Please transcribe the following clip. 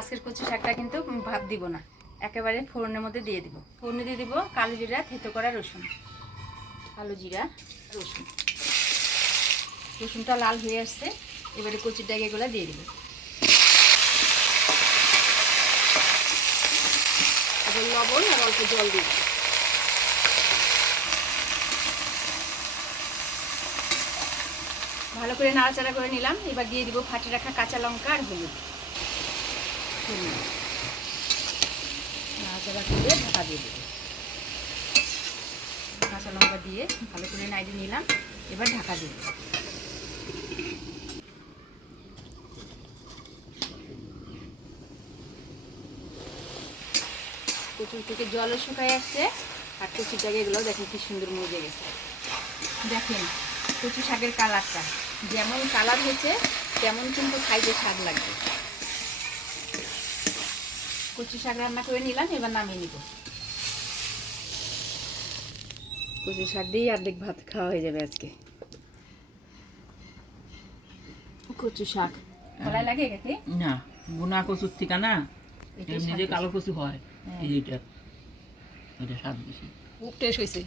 আজকের কচু শাকটা কিন্তু ভাত দিব না, একেবারে ফোড়নের মধ্যে দিয়ে দিব। ফোড়নে দিয়ে দিব কালো জিরা, থেতো করা রসুন, কালো জিরা, রসুন। রসুনটা লাল হয়ে আসছে, এবারে কচুর ডাইগুলো দিয়ে দিব। এবার লবণ আর অল্প জল দিয়ে দিব। ভালো করে নাড়াচাড়া করে নিলাম। এবার দিয়ে দিব ফাটিয়ে রাখা কাঁচা লঙ্কা আর হলুদ। নাড়াচাড়া করে ঢাকা দিয়ে দেবো। কাঁচা লঙ্কা দিয়ে ভালো করে নাড়িয়ে নিলাম। এবার ঢাকা দিয়ে দেবো। কচুর থেকে জলও শুকায় আসছে, আর কচুর জায়গাগুলো দেখেন কি সুন্দর মজে গেছে। দেখেন কচু শাকের কালারটা যেমন কালার হয়েছে তেমন কিন্তু খাইতে স্বাদ লাগবে। কচু শাক রান্না করে নিলাম, এবার নামিয়ে নিব। কচু শাক দিয়েই অর্ধেক ভাত খাওয়া হয়ে যাবে আজকে। কচু শাক ভালো লাগে খেতে? না, বুনা কচুর থেকে না, এমনি যে কালো কচু হয় এইটা, এটা স্বাদ বেশি, খুব টেস্ট হয়েছে।